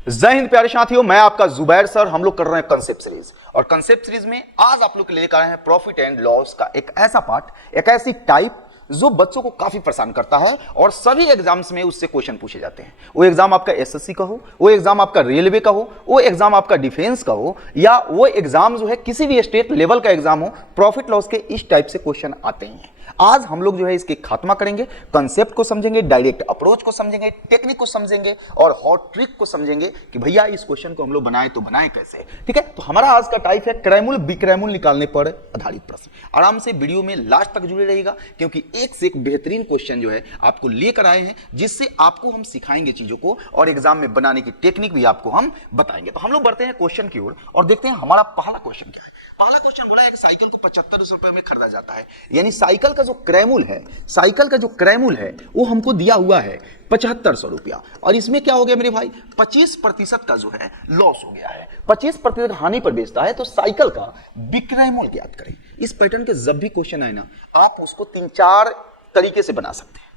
जय हिंद प्यारे साथियों, मैं आपका जुबैर सर। हम लोग कर रहे हैं कंसेप्ट सीरीज, और कंसेप्ट सीरीज में आज आप लोग के लिए लेकर आए हैं प्रॉफिट एंड लॉस का एक ऐसा पार्ट, एक ऐसी टाइप जो बच्चों को काफी परेशान करता है और सभी एग्जाम्स में उससे क्वेश्चन पूछे जाते हैं। वो एग्जाम आपका एसएससी का हो, वो एग्जाम आपका रेलवे का हो, वो एग्जाम आपका डिफेंस का हो, या वो एग्जाम जो है किसी भी स्टेट लेवल का एग्जाम हो, प्रॉफिट लॉस के इस टाइप से क्वेश्चन आते हैं। आज हम लोग जो है इसके खात्मा करेंगे, कंसेप्ट को समझेंगे, डायरेक्ट अप्रोच को समझेंगे, टेक्निक को समझेंगे और हॉट ट्रिक को समझेंगे कि भैया इस क्वेश्चन को हम लोग बनाए तो बनाए कैसे। ठीक है, तो हमारा आज का टाइप है क्रैमुल विक्रैमुल निकालने पर आधारित प्रश्न। आराम से वीडियो में लास्ट तक जुड़े रहिएगा, क्योंकि एक से एक बेहतरीन क्वेश्चन जो है आपको लेकर आए हैं, जिससे आपको हम सिखाएंगे चीजों को और एग्जाम में बनाने की टेक्निक भी आपको हम बताएंगे। तो हम लोग बढ़ते हैं क्वेश्चन की ओर और देखते हैं हमारा पहला क्वेश्चन क्या है। पहला क्वेश्चन बोला एक साइकिल को 75 रुपए में खरीदा जाता है, यानी साइकिल का जो क्रैमुल है, साइकिल का जो क्रैमुल है वो हमको दिया हुआ है 7500 रुपया। और इसमें क्या हो गया मेरे भाई, 25% का जो है लॉस हो गया है, 25% हानि पर बेचता है। तो साइकिल का विक्रयमूल्य ज्ञात करें। इस पैटर्न के जब भी क्वेश्चन आए ना, आप उसको 3-4 तरीके से बना सकते हैं।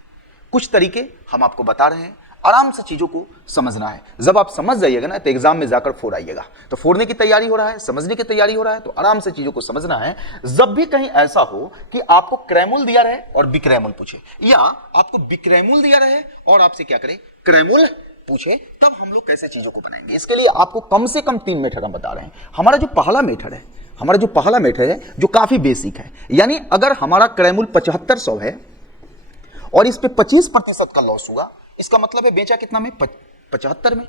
कुछ तरीके हम आपको बता रहे हैं, आराम से चीजों को समझना है। जब आप समझ जाइएगा ना तो एग्जाम में जाकर फोड़ आइएगा। तो फोड़ने की तैयारी हो रहा है, समझने की तैयारी हो रहा है, तो आराम से चीजों को समझना है। जब भी कहीं ऐसा हो कि आपको क्रैमुल दिया रहे और विक्रयमूल पूछे, या आपको विक्रयमूल दिया रहे और आपसे क्या करे, क्रैमुल पूछे, तब हम लोग कैसे चीजों को बनाएंगे। इसके लिए आपको कम से कम 3 मेथड हम बता रहे हैं। हमारा जो पहला मेथड है, जो काफी बेसिक है, यानी अगर हमारा क्रैमुल 7500 है और इस पे 25% का लॉस हुआ, इसका मतलब है बेचा कितना में, 75 में।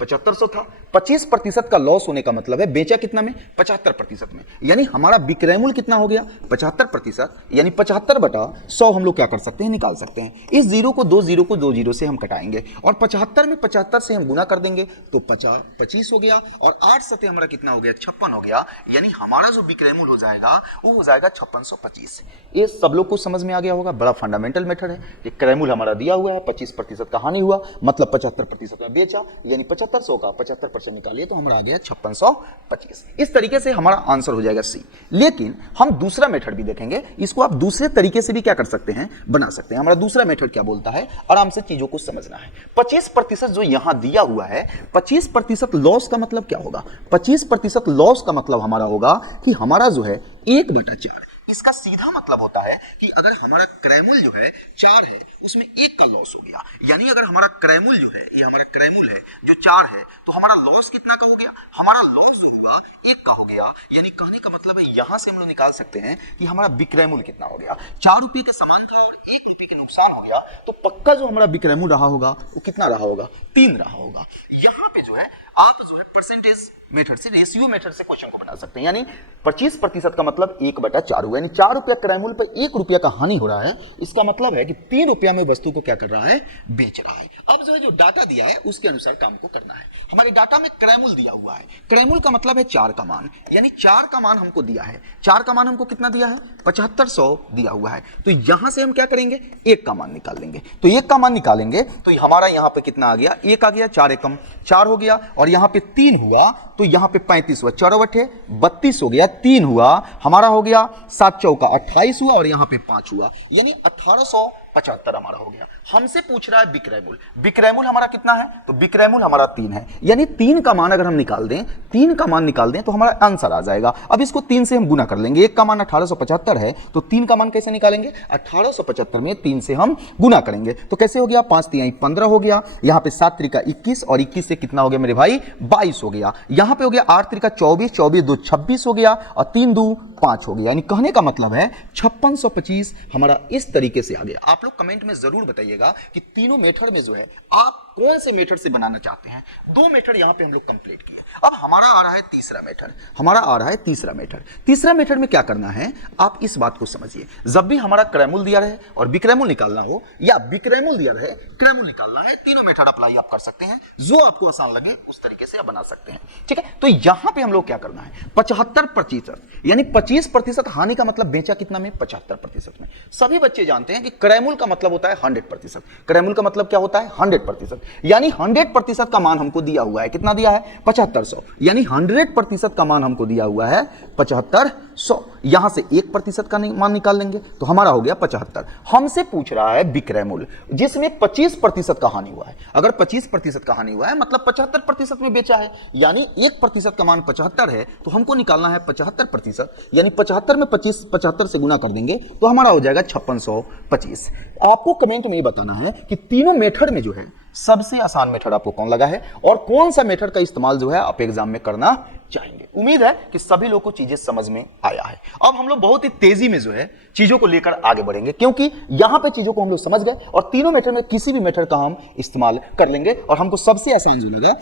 7500 था, 25% का लॉस होने का मतलब है बेचा कितना में, 75% में। यानी हमारा विक्रयमूल्य कितना हो गया, 75%, यानी 75/100 हम लोग क्या कर सकते हैं, निकाल सकते हैं। इस जीरो को दो जीरो से हम कटाएंगे और 75 में 75 से हम गुना कर देंगे तो 25 हो गया, और 8 सते हमारा कितना हो गया, 56 हो गया। यानी हमारा जो विक्रयमूल्य हो जाएगा वो हो जाएगा 5625। ये सब लोग को समझ में आ गया होगा। बड़ा फंडामेंटल मेथड है। ये क्रयमूल्य हमारा दिया हुआ है, 25% का हानि हुआ, मतलब 75% में बेचा, यानी 7500 का 75% निकालिए तो हमारा आ गया 5625। इस तरीके से हमारा आंसर हो जाएगा सी। लेकिन हम दूसरा मेथड भी देखेंगे, इसको आप दूसरे तरीके से भी क्या कर सकते हैं, बना सकते हैं। हमारा दूसरा मेथड क्या बोलता है, आराम से चीजों को समझना है। 25% जो यहां दिया हुआ है, 25% लॉस का मतलब क्या होगा, 25% लॉस का मतलब हमारा होगा कि हमारा जो है 1/4। इसका सीधा मतलब होता है कि अगर हमारा क्रैमुल जो है 4 है, उसमें 1 का लॉस हो गया, यानी अगर हमारा क्रैमुल जो है, ये हमारा क्रैमुल है जो 4 है, तो हमारा लॉस कितना का हो गया, हमारा लॉस जो हुआ 1 का हो गया। यानी कहने का मतलब है यहां से हम लोग निकाल सकते हैं कि हमारा विक्रयमूल्य कितना हो गया। 4 रुपये के समान था और 1 रुपये के नुकसान हो गया, तो पक्का जो हमारा विक्रयमूल्य रहा होगा वो कितना रहा होगा, 3 रहा होगा। यहाँ पे जो है आप जो है परसेंटेज मेथड से, रेशियो मेथड से क्वेश्चन को बना सकते हैं। यानी 25% का मतलब 1/4 हुआ, यानी 4 रुपया क्रैमुल पर 1 रुपया का हानि हो रहा है। इसका मतलब है कि 3 रुपया में वस्तु को क्या कर रहा है, बेच रहा है। अब जो है जो डाटा दिया है उसके अनुसार काम को करना है। हमारे डाटा में क्रैमुल दिया हुआ है, क्रैमुल का मतलब है 4 का मान, यानी 4 का मान हमको दिया है। 4 का मान हमको कितना दिया है, 7500 दिया हुआ है। तो यहां से हम क्या करेंगे, 1 का मान निकाल लेंगे। तो 1 का मान निकालेंगे तो हमारा यहां पे कितना आ गया, 1 आ गया, 4 एकम 4 हो गया, और यहां पे 3 हुआ तो यहां पे 35 हुआ, 4 बटे 32 हो गया, 3 हुआ, हमारा हो गया 7 चौका 28 हुआ, और यहां पे 5 हुआ, यानी 1875 हमारा हो गया। हमसे पूछ रहा है विक्रयमूल्य, विक्रयमूल्य हमारा कितना है, तो विक्रयमूल्य हमारा 3 है। यानी 3 का मान अगर हम निकाल दें, 3 का मान निकाल दें तो हमारा आंसर आ जाएगा। अब इसको 3 से हम गुना कर लेंगे। 1 का मान 1875 है, तो 3 का मान कैसे निकालेंगे, 1875 में 3 से हम गुना करेंगे तो कैसे हो गया, 5 3 15 हो गया, यहां पे 7 3 21, और 21 से कितना हो गया मेरे भाई, 22 हो गया। यहां पे हो गया 8 3 24, 24 2 26 हो गया, और 3 2 5 हो गया। यानी कहने का मतलब है 5625 हमारा इस तरीके से आ गया। आप लोग कमेंट में जरूर बताइएगा कि तीनों मेथड में जो है आप कौन से मेथड से बनाना चाहते हैं। 2 मेथड यहां पे हम लोग कंप्लीट किए। अब हमारा आ रहा है तीसरा मेथड। तीसरा मेथड में क्या करना है, आप इस बात को समझिए। जब भी हमारा क्रैमुल दिया रहे और विक्रयमूल्य निकालना हो, या विक्रयमूल्य दिया रहे क्रैमुल निकालना है, तीनों मेथड अप्लाई आप कर सकते हैं। जो आपको आसान लगे उस तरीके से आप बना सकते हैं। ठीक है, तो यहां पे हम लोग क्या करना है, 75%, यानी 25% हानि का मतलब बेचा कितना में, 75% में। सभी बच्चे जानते हैं कि क्रैमुल का मतलब होता है 100%। क्रैमुल का मतलब क्या होता है, 100%, यानी 100% का मान हमको दिया हुआ है, कितना दिया है, 7500। 7500, यानी 100% का मान हमको दिया हुआ है 7500। यहां से 1% का मान निकाल लेंगे तो हमारा हो गया 75। हमसे पूछ रहा है विक्रय मूल्य जिसमें 25% का हानि हुआ है। अगर 25% का हानि हुआ है मतलब 75% में बेचा है, यानी 1% का मान 75 है तो हमको निकालना है 75%, यानी 75 में 75 से गुना कर देंगे तो हमारा हो जाएगा 5625। आपको कमेंट में ये बताना है कि तीनों मेथड में जो है सबसे आसान मेथड आपको कौन लगा है और कौन सा मेथड का इस्तेमाल जो है आप एग्जाम में करना चाहेंगे। उम्मीद है कि सभी लोगों को चीजें समझ में आया है। अब हम लोग बहुत ही तेजी में जो है चीजों को लेकर आगे बढ़ेंगे, क्योंकि यहां पे चीजों को हम लोग समझ गए और तीनों मेथड में किसी भी मेथड का हम इस्तेमाल कर लेंगे। और हमको सबसे आसान जो लगा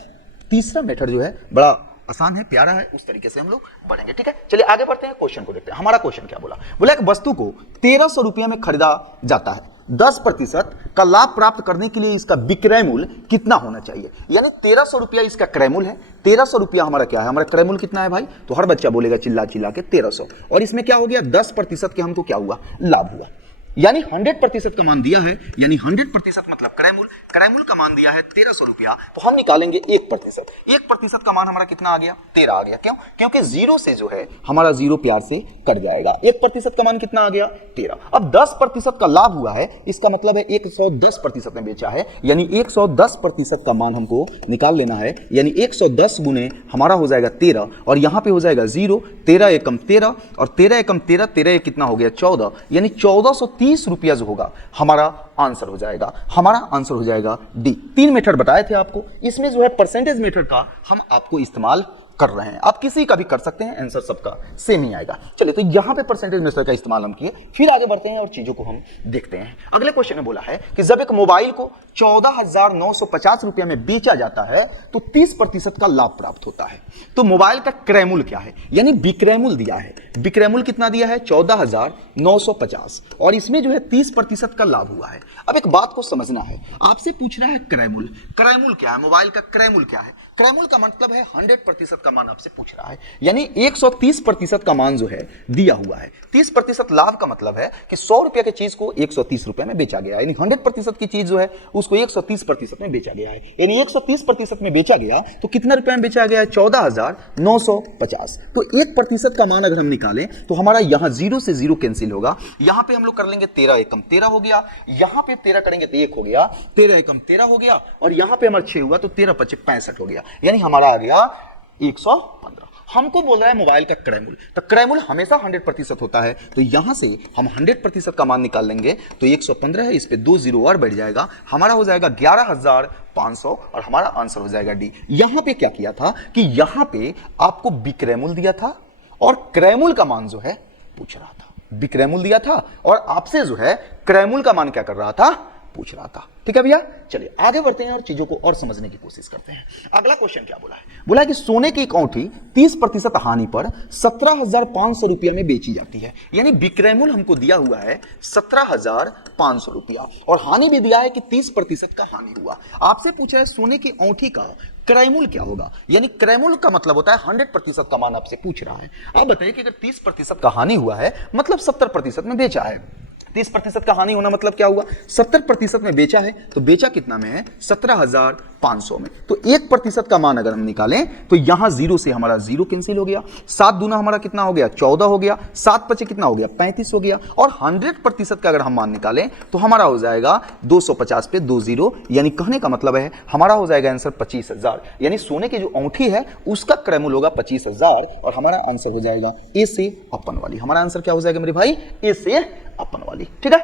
तीसरा मेथड जो है बड़ा आसान है, प्यारा है, उस तरीके से हम लोग बढ़ेंगे। ठीक है, चलिए आगे बढ़ते हैं, क्वेश्चन को देखते हैं। हमारा क्वेश्चन क्या बोला एक वस्तु को 1300 रुपया में खरीदा जाता है, 10% का लाभ प्राप्त करने के लिए इसका विक्रय मूल्य कितना होना चाहिए। यानी 1300 रुपया इसका क्रय मूल्य है। 1300 रुपया हमारा क्या है, हमारा क्रय मूल्य कितना है भाई, तो हर बच्चा बोलेगा चिल्ला चिल्ला के 1300। और इसमें क्या हो गया, 10% के हमको क्या हुआ, लाभ हुआ। यानी 100% का मान दिया है, यानी 100% मतलब क्रय मूल्य का मान दिया है 1300 रुपया, तो हम निकालेंगे 1%। 1% का मान हमारा कितना आ गया, 13 आ गया। क्यों, क्योंकि जीरो से जो है हमारा जीरो प्यार से कट जाएगा। 1% का मान कितना आ गया, 13। अब 10% का लाभ हुआ है, इसका मतलब है 110% में बेचा है, यानी 110% का मान हमको निकाल लेना है। यानी 110 गुने हमारा हो जाएगा 13 और यहां पे हो जाएगा 0, 13 एकम 13 और 13 एकम 13, 13 कितना हो गया 14, यानी 1430 रुपया जो होगा हमारा आंसर हो जाएगा। हमारा आंसर हो जाएगा डी। 3 मेथड बताए थे आपको, इसमें जो है परसेंटेज मेथड का हम आपको इस्तेमाल कर रहे हैं। आप किसी का भी कर सकते हैं, आंसर सबका सेम ही आएगा। चलिए, तो यहां पे परसेंटेज मेथड का इस्तेमाल हम किए, फिर आगे बढ़ते हैं और चीजों को हम देखते हैं। अगले क्वेश्चन में बोला है कि जब एक मोबाइल को 14,950 रुपया में बेचा जाता है तो 30% का लाभ प्राप्त होता है। तो मोबाइल का क्रय मूल्य क्या है, यानी विक्रय मूल्य दिया है। विक्रय मूल्य कितना दिया है, 14,950, और इसमें जो है 30% का लाभ हुआ है। अब एक बात को समझना है, आपसे पूछ रहा है क्रय मूल्य। क्रय मूल्य क्या है, मोबाइल का क्रय मूल्य क्या है। क्रय मूल्य का मतलब है 100% का मान आपसे पूछ रहा है, यानी 130% का मान जो है दिया हुआ है। 30% लाभ का मतलब है कि 100 रुपया की चीज को 130 रुपया में बेचा गया, यानी 100% की चीज जो है उसको 130% में बेचा गया है। यानी 130% में बेचा गया तो कितना रुपया में बेचा गया है, 14,950। तो 1% का मान अगर हम निकालें तो हमारा यहां 0 से 0 कैंसिल होगा। यहां पे हम लोग कर लेंगे 13 एकम 13 हो गया, यहां पे 13 करेंगे तो 1 हो गया, 13 एकम 13 हो गया, और यहां पे हमारा 6 हुआ तो 13 पचे 65 हो गया, यानी हमारा आ गया 115। हमको बोल रहा है मोबाइल का क्रय मूल्य, तो क्रय मूल्य हमेशा 100% होता है, तो यहां से हम 100% का मान निकाल लेंगे तो 115 है, इस पे 2 जीरो और बढ़ जाएगा, हमारा हो जाएगा 11,500 और हमारा आंसर हो जाएगा डी। यहां पे क्या किया था कि यहां पे आपको विक्रय मूल्य दिया था और क्रय मूल्य का मान जो है पूछ रहा था। विक्रय मूल्य दिया था और आपसे जो है क्रय मूल्य का मान क्या कर रहा था, पूछ रहा था। ठीक है भैया, चलिए आगे बढ़ते हैं और चीजों को और समझने की कोशिश करते हैं। अगला क्वेश्चन क्या बोला है, बोला है कि सोने की एक अंगूठी 30% हानि पर 17,500 रुपया में बेची जाती है। यानी विक्रय मूल्य हमको दिया हुआ है 17,500 रुपया और हानि भी दिया है कि 30% का हानि हुआ। आपसे पूछा है सोने की अंगूठी का क्रय मूल्य क्या होगा, यानी क्रय मूल्य का मतलब होता है 100% का मान आपसे पूछ रहा है। आप बताइए कि अगर 30% का हानि हुआ है मतलब 70% में बेचा है। 30% का हानि होना मतलब क्या हुआ, 70% में बेचा है तो बेचा कितना में है, 17,500 में। तो 1% का मान अगर हम निकालें तो यहां 0 से हमारा 0 कैंसिल हो गया, 7 दूना हमारा कितना हो गया, 14 हो गया, 7 पचे कितना हो गया, 35 हो गया, और 100% का अगर हम मान निकालें तो हमारा हो जाएगा 250 पे 2 जीरो, यानी कहने का मतलब है हमारा हो जाएगा आंसर 25,000। यानी सोने की जो अंगूठी है उसका क्रय मूल्य होगा 25,000 और हमारा आंसर हो जाएगा ए से अपन वाली। हमारा आंसर क्या हो जाएगा मेरे भाई, ए से अपन वाली। ठीक है,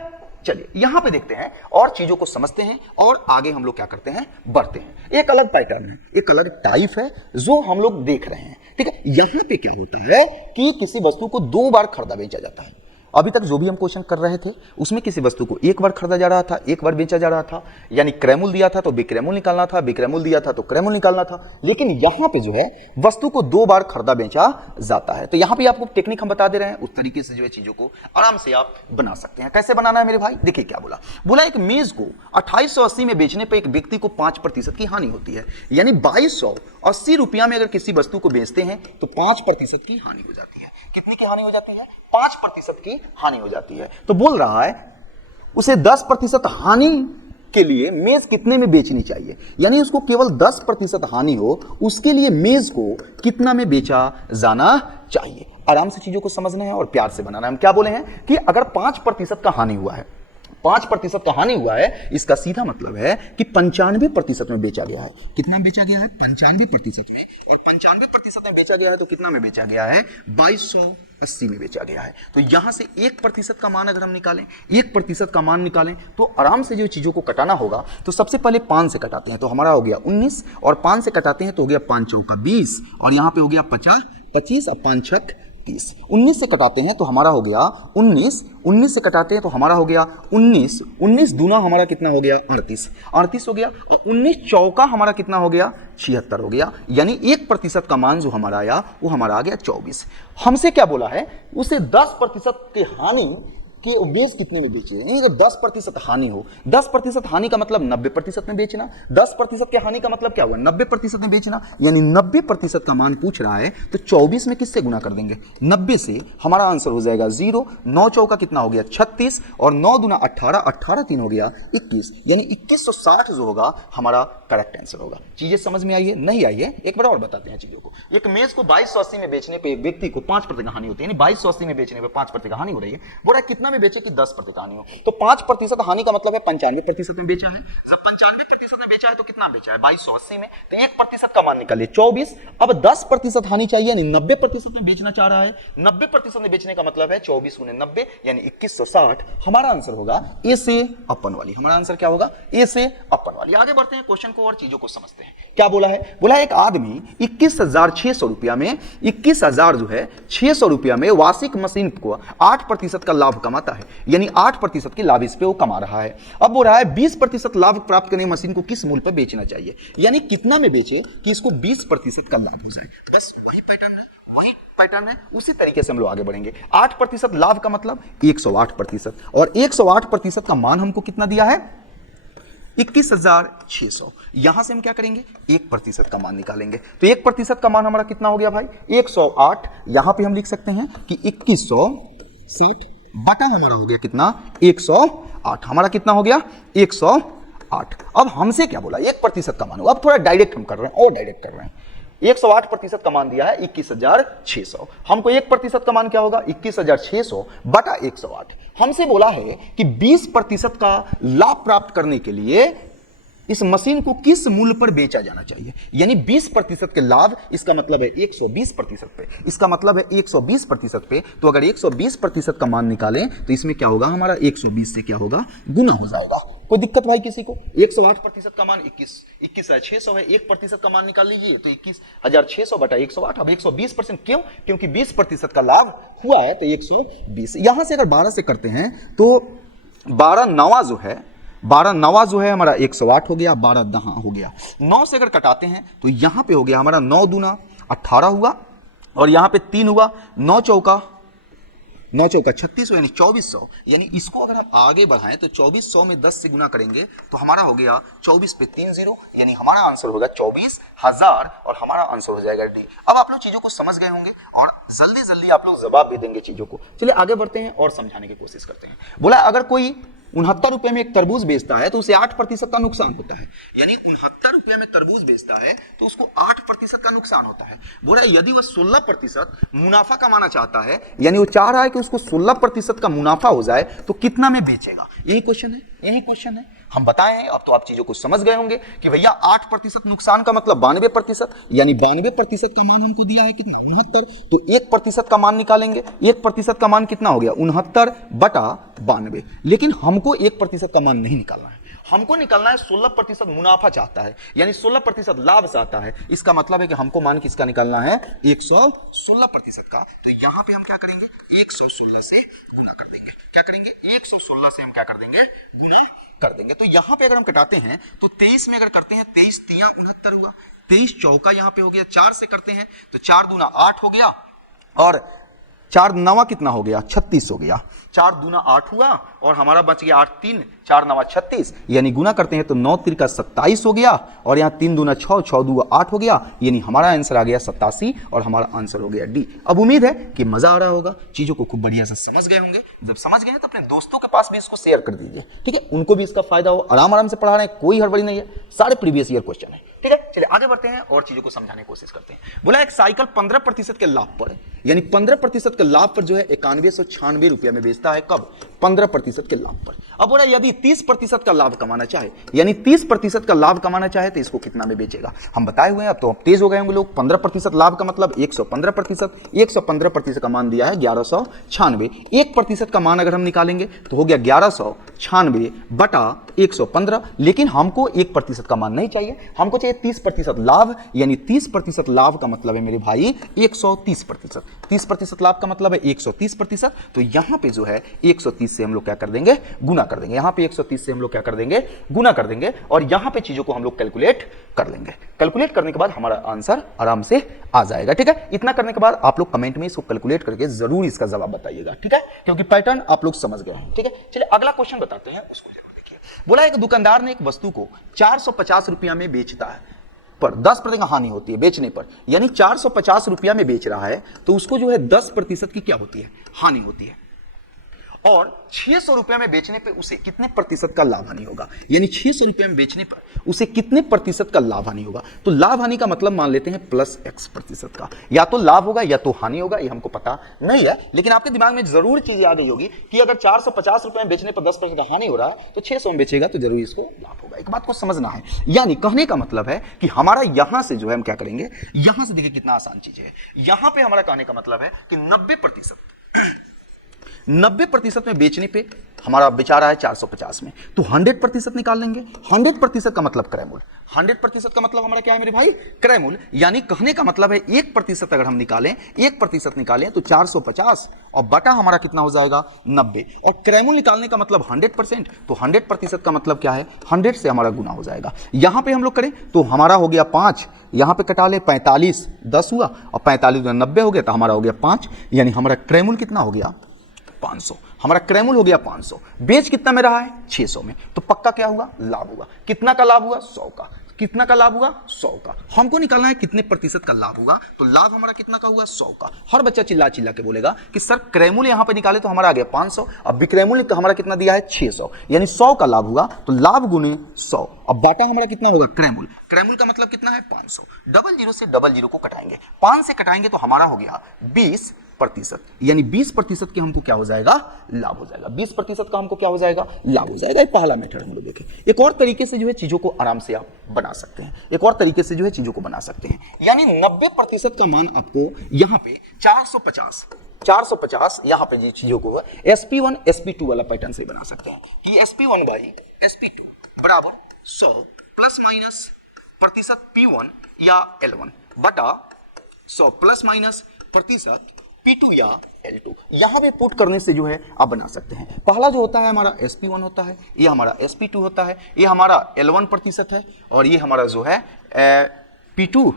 चलिए यहां पे देखते हैं और चीजों को समझते हैं और आगे हम लोग क्या करते हैं, बढ़ते हैं। एक अलग पैटर्न है, एक अलग टाइप है जो हम लोग देख रहे हैं। ठीक है, यहां पे क्या होता है कि किसी वस्तु को 2 बार खरीदा बेचा जाता है। अभी तक जो भी हम क्वेश्चन कर रहे थे उसमें किसी वस्तु को 1 बार खरीदा जा रहा था, 1 बार बेचा जा रहा था, यानी क्रय मूल्य दिया था तो विक्रय मूल्य निकालना था, विक्रय मूल्य दिया था तो क्रय मूल्य निकालना था। लेकिन यहां पे जो है वस्तु को 2 बार खरीदा बेचा जाता है। तो यहां पे आपको टेक्निक हम बता दे रहे हैं, उस तरीके से जो है चीजों को आराम से आप बना सकते हैं। कैसे बनाना है मेरे भाई, देखिए क्या बोला, बोला एक मेज को 2880 में बेचने पर एक व्यक्ति को 5% की हानि होती है। यानी 2280 रुपया में अगर किसी वस्तु को बेचते हैं तो 5% की हानि हो जाती है। कितनी की हानि हो जाती है, 5% की हानि हो जाती है। तो बोल रहा है उसे 10% हानि के लिए मेज कितने में बेचनी चाहिए, यानी उसको केवल 10% हानि हो उसके लिए मेज को कितना में बेचा जाना चाहिए। आराम से चीजों को समझना है और प्यार से बनाना है। हम क्या बोले हैं कि अगर 5% का हानि हुआ है, 5% का हानि हुआ है, इसका सीधा मतलब है कि 95% में बेचा गया है। कितना में बेचा गया है? 95% में। और 95% में बेचा गया है तो कितना में बेचा गया है? 2280 में बेचा गया है। तो यहां से 1% का मान अगर हम निकालें, 1% का मान निकालें तो आराम से जो चीजों को कटाना होगा तो सबसे पहले 5 से कटाते हैं तो हमारा हो गया 19, और 5 से कटाते हैं तो हो गया 5 चौका 20, और यहां पे हो गया 25 और 5 छक 30। 19 से कटाते हैं तो हमारा हो गया 19, 19 से कटाते हैं तो हमारा हो गया 19, 19 दूना हमारा कितना हो गया? 38, 38 हो गया, और 19 चौका हमारा कितना हो गया? 76 हो गया। यानी 1% का मान जो हमारा आया वो हमारा आ गया 24। हमसे क्या बोला है? उसे 10% के हानि कि बेच कितने में बेचे, यानी अगर 10% हानि हो, 10% हानि का मतलब 90% में बेचना, 10% के हानि का मतलब क्या हुआ? 90% में बेचना, यानी 90% का मान पूछ रहा है तो 24 में किससे गुना कर देंगे? 90 से। हमारा आंसर हो जाएगा 0, 9 चौका कितना हो गया? 36, और 9 दूना 18, 18 3 हो गया 21, यानी 2160 जो होगा हमारा करेक्ट आंसर होगा। चीजें समझ में आई है? नहीं आई है? एक बार और बताते हैं चीजों को। एक मेज को 2280 में बेचने पे एक व्यक्ति को 5% हानि होती है, यानी 2280 में बेचने पे 5% हानि हो रही है। बोला कितना में बेचे कि 10% हानि हो, तो 5% हानि का मतलब है 95% में बेचा है। जब 95% में बेचा है तो कितना बेचा है? 2280 में, तो 1% का मान निकालिए 24। अब 10% हानि चाहिए, यानी 90% में बेचना चाह रहा है। 90% में बेचने का मतलब है 24 गुने 90, यानी 2160। हमारा आंसर होगा ए से अपन वाली। हमारा आंसर क्या होगा? ए से अपन वाली। आगे बढ़ते हैं क्वेश्चन को और चीजों को समझते हैं। क्या बोला है? बोला एक आदमी 21,600 रुपया में 21,000 जो है 600 रुपया में वार्षिक मशीन को 8% का लाभ कमाता है, यानी 8% की लाभ इस पे वो कमा रहा है। अब बोल रहा है 20% लाभ प्राप्त करने मशीन को किस मूल्य पर बेचना चाहिए, यानी कितना में बेचे कि इसको 20% का लाभ हो जाए। बस वही पैटर्न है, वही पैटर्न है, उसी तरीके से हम लोग आगे बढ़ेंगे। 8% लाभ का मतलब 108%, और 108% का मान हमको कितना दिया है? 21,600। यहां से हम क्या करेंगे? 1% का मान निकालेंगे। तो 1% का मान हमारा कितना हो गया भाई? 108। यहां पे हम लिख सकते हैं कि 2160 बटा हमारा हो गया कितना? 108। हमारा कितना हो गया? 108। अब हमसे क्या बोला? 1% का मान हो। अब थोड़ा डायरेक्ट हम कर रहे हैं, और डायरेक्ट कर रहे हैं। 108% का मान दिया है 21,600। हमको 1% का मान क्या होगा? 21,600 बटा 108। हमसे बोला है कि 20% का लाभ प्राप्त करने के लिए इस मशीन को किस मूल्य पर बेचा जाना चाहिए, यानी 20% के लाभ, इसका मतलब है 120% पे, इसका मतलब है 120% पे। तो अगर 120% का मान निकालें तो इसमें क्या होगा? हमारा 120 से क्या होगा? गुना हो जाएगा। कोई दिक्कत भाई किसी को? 108% का मान 21,600 है, 1% का मान निकाल लीजिए तो 21,600 बटा 108। अब 120% क्यों? क्योंकि 20% का लाभ हुआ है तो 120। यहां से अगर 12 से करते हैं तो 12 नवा जो है, 12 नवा जो है हमारा 108 हो गया, 12 दहा हो गया। 9 से अगर कटाते हैं तो यहां पे हो गया हमारा 9 दूना 18 हुआ, और यहां पे 3 हुआ, 9 चौका 3600, यानी 2400। यानी इसको अगर हम आगे बढ़ाएं तो 2400 में 10 से गुना करेंगे तो हमारा हो गया 24 पे 3 0, यानी हमारा आंसर होगा 24,000, और हमारा आंसर हो जाएगा डी। अब आप लोग चीजों को समझ गए होंगे और जल्दी जल्दी आप लोग जवाब भी देंगे चीजों को। चलिए आगे बढ़ते हैं और समझाने की कोशिश करते हैं। बोला अगर कोई 69 रुपए में एक तरबूज बेचता है तो उसे 8% का नुकसान होता है, यानी 69 रुपए में तरबूज बेचता है तो उसको 8% का नुकसान होता है। बोला यदि वह 16% मुनाफा कमाना चाहता है, यानी वो चाह रहा है कि उसको 16% का मुनाफा हो जाए, तो कितना में बेचेगा? यही क्वेश्चन है, यही क्वेश्चन है। हम बताए हैं, अब तो आप चीजों को समझ गए होंगे कि भैया 8% नुकसान का मतलब 92%, यानी 92% का मान हमको दिया है कितना? 69। तो 1% का मान निकालेंगे, 1% का मान कितना हो गया? 69 बटा 92। लेकिन हमको 1% का मान नहीं निकालना है, हमको निकालना है 16% मुनाफा चाहता है, यानी 16% लाभ चाहता है। इसका मतलब है कि हमको मान किसका निकालना है? 116% का। तो यहां पे हम क्या करेंगे? 116 से गुना कर देंगे। क्या करेंगे? 116 से हम क्या कर देंगे? गुना कर देंगे। तो यहां पे अगर हम घटाते हैं तो 23 में अगर करते हैं, 23 तिया 69 हुआ, 23 चौका यहां पे हो गया, 4 से करते हैं तो 4 दूना 8 हो गया, और 4 नवा कितना हो गया? 36 हो गया। 4 दूना 8 हुआ और हमारा बच गया 8 3 4 9 36, यानी गुना करते हैं तो 9 तिरका 27 हो गया और यहाँ 3 दूना 6 6 दूना 8 हो गया, यानी हमारा आंसर आ गया 87 और हमारा आंसर हो गया डी। अब उम्मीद है कि मजा आ रहा होगा, चीजों को खूब बढ़िया से समझ गए होंगे। जब समझ गए तो अपने दोस्तों के पास भी इसको शेयर कर दीजिए, ठीक है, उनको भी इसका फायदा हो। आराम आराम से पढ़ा रहे हैं, कोई हड़बड़ी नहीं है, सारे प्रीवियस ईयर क्वेश्चन है, ठीक है। चलिए आगे बढ़ते हैं और चीजों को समझाने की कोशिश करते हैं। बोला एक साइकिल 15% के लाभ पर, यानी 15% के लाभ पर जो है 9196 रुपया में बेचता है। कब? 15% के लाभ पर। अब बोला यदि 30% का लाभ कमाना चाहे, यानी 30% का लाभ कमाना चाहे तो इसको कितना में बेचेगा? हम बताए हुए हैं, अब तो तेज हो गए होंगे लोग। 15% लाभ का मतलब 115%, 115% का मान दिया है 1196, 1% का मान अगर हम निकालेंगे तो हो गया 1196 बटा 115, लेकिन हमको 1% का मान नहीं चाहिए, हमको चाहिए 30% लाभ, यानी 30% लाभ का मतलब है मेरे भाई 130%। 30% लाभ का मतलब है 130%, तो यहां पे जो है 130 से हम लोग क्या कर देंगे? गुना कर देंगे। यहां पे 130 से हम लोग क्या कर देंगे? गुना कर देंगे, और यहां पे चीजों को हम लोग कैलकुलेट कर लेंगे। कैलकुलेट करने के बाद हमारा आंसर आराम से आ जाएगा, ठीक है। इतना करने के बाद आप लोग कमेंट में इसको कैलकुलेट करके जरूर इसका जवाब बताइएगा, ठीक है, क्योंकि पैटर्न आप लोग समझ गए हैं, ठीक है। चलिए अगला क्वेश्चन बताते हैं, उसको देखिए। बोला एक दुकानदार ने एक वस्तु को 450 रुपया में बेचता है, पर 10% का हानि होती है बेचने पर, यानी 450 रुपया में बेच रहा है तो उसको जो है 10% की क्या होती है? हानि होती है। और 600 रुपया में बेचने पे उसे कितने प्रतिशत का लाभ हानि होगा? यानी 600 रुपया में बेचने पर उसे कितने प्रतिशत का लाभ हानि होगा? तो लाभ हानि का मतलब मान लेते हैं +X% का, या तो लाभ होगा या तो हानि होगा, ये हमको पता नहीं है, लेकिन आपके दिमाग में जरूर चीज आ गई होगी कि अगर 450 रुपया में बेचने पर 10% का हानि हो रहा है तो 600 में बेचेगा तो जरूर इसको लाभ होगा। एक बात को समझना है, यानी कहने का मतलब है कि हमारा यहां से जो है हम क्या करेंगे, यहां से देखिए कितना आसान चीज है। यहां पे हमारा कहने का मतलब है कि 90% में बेचने पे हमारा बेचा रहा है 450 में, तो 100% निकाल लेंगे। 100% का मतलब क्रय मूल्य, 100% का मतलब हमारा क्या है मेरे भाई? क्रय मूल्य। यानी कहने का मतलब है 1% अगर हम निकालें, 1% निकालें तो 450 और बटा हमारा कितना हो जाएगा? 90, और क्रय मूल्य निकालने का मतलब 100%, तो 100% का मतलब क्या है? 100 से हमारा गुना हो जाएगा। यहां पे हम लोग करें तो हमारा हो गया 5, यहां पे कटा ले 45, 10 हुआ और 45 90 हो गया, तो हमारा हो गया 5, यानी हमारा क्रय मूल्य कितना हो गया? 500। हमारा क्रय मूल्य हो गया 500, बेच कितना में रहा है? 600 में, तो पक्का क्या हुआ? लाभ हुआ। कितना का लाभ हुआ? 100 का। कितना का लाभ हुआ? 100 का। हमको निकालना है कितने प्रतिशत का लाभ होगा, तो लाभ हमारा कितना का हुआ? 100 का। हर बच्चा चिल्ला चिल्ला के बोलेगा कि सर क्रय मूल्य यहां पे निकाले तो हमारा आ गया 500, अब विक्रय मूल्य तो हमारा कितना दिया है? 600, यानी 100 का लाभ हुआ, तो लाभ गुने 100, अब बाटा हमारा कितना होगा? क्रय मूल्य। क्रय मूल्य का मतलब कितना है? 500। 00 से 00 को कटाएंगे, 5 से कटाएंगे तो हमारा हो गया 20%, यानी 20% के हमको क्या हो जाएगा? लाभ हो जाएगा। 20% का हमको क्या हो जाएगा? लाभ हो जाएगा। ये पहला मेथड हम लोग देखें। एक और तरीके से जो है चीजों को आराम से आप बना सकते हैं, एक और तरीके से जो है चीजों को बना सकते हैं, यानी 90% का मान आपको यहाँ पे 450 यहाँ पे चीजों को SP1 SP2 वाला पैटर्न से बना सकते हैं कि SP1 बाई SP2 बराबर 100 प्लस माइनस प्रतिशत P1 या L1 बटा 100 प्लस माइनस प्रतिशत P2 या L2। यहां पे पुट करने से जो है आप बना सकते हैं। पहला जो होता है हमारा SP1 होता है, ये हमारा SP2 होता है, ये हमारा L1% है, और ये हमारा जो है P2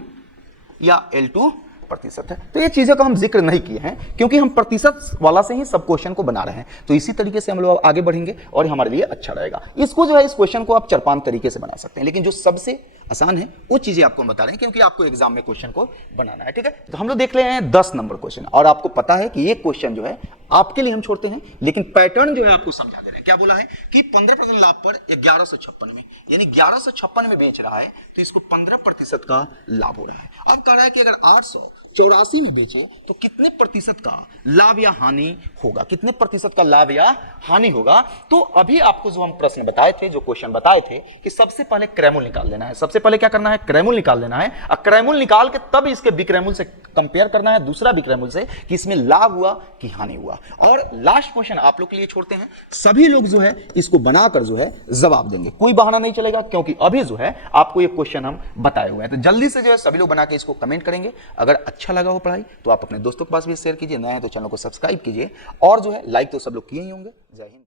या L2% है। तो ये चीजों का हम जिक्र नहीं किए हैं क्योंकि हम प्रतिशत वाला से ही सब क्वेश्चन को बना रहे हैं, तो इसी तरीके से हम लोग आगे बढ़ेंगे और हमारे लिए अच्छा रहेगा। इसको जो है इस क्वेश्चन को आप 4-5 तरीके से बना सकते हैं, लेकिन जो सबसे आसान है वो चीजें आपको हम बता रहे हैं क्योंकि आपको एग्जाम में क्वेश्चन को बनाना है, ठीक है। तो हम लोग देख ले रहे हैं 10 नंबर क्वेश्चन, और आपको पता है कि ये क्वेश्चन जो है आपके लिए हम छोड़ते हैं, लेकिन पैटर्न जो है आपको समझा दे रहे हैं। क्या बोला है कि 15% लाभ पर 1156 में, यानी 1156 में बेच रहा है तो इसको 15% का लाभ हो रहा है। अब कह रहा है कि अगर 884 में बेचे तो कितने प्रतिशत का लाभ या हानि होगा? कितने प्रतिशत का लाभ या हानि होगा? तो अभी आपको जो हम प्रश्न बताए थे, जो क्वेश्चन बताए थे कि सबसे पहले क्रय मूल्य निकाल लेना है। सबसे पहले क्या करना है? क्रय मूल्य निकाल लेना है, और क्रय मूल्य निकाल के तब इसके विक्रय मूल्य से कंपेयर करना है दूसरा विक्रय मूल्य से कि इसमें लाभ हुआ कि हानि हुआ। और लास्ट क्वेश्चन आप लोग के लिए छोड़ते हैं, सभी लोग जो है इसको बनाकर जो है जवाब देंगे, कोई बहाना नहीं चलेगा, क्योंकि अभी जो है आपको ये क्वेश्चन हम बताए हुए हैं। तो जल्दी से जो है सभी लोग बना के इसको कमेंट करेंगे। अगर अच्छा लगा हो पढ़ाई तो आप अपने दोस्तों के पास भी शेयर कीजिए, नए हैं तो चैनल को सब्सक्राइब कीजिए, और जो है लाइक तो सब लोग किए ही होंगे। जय हिंद।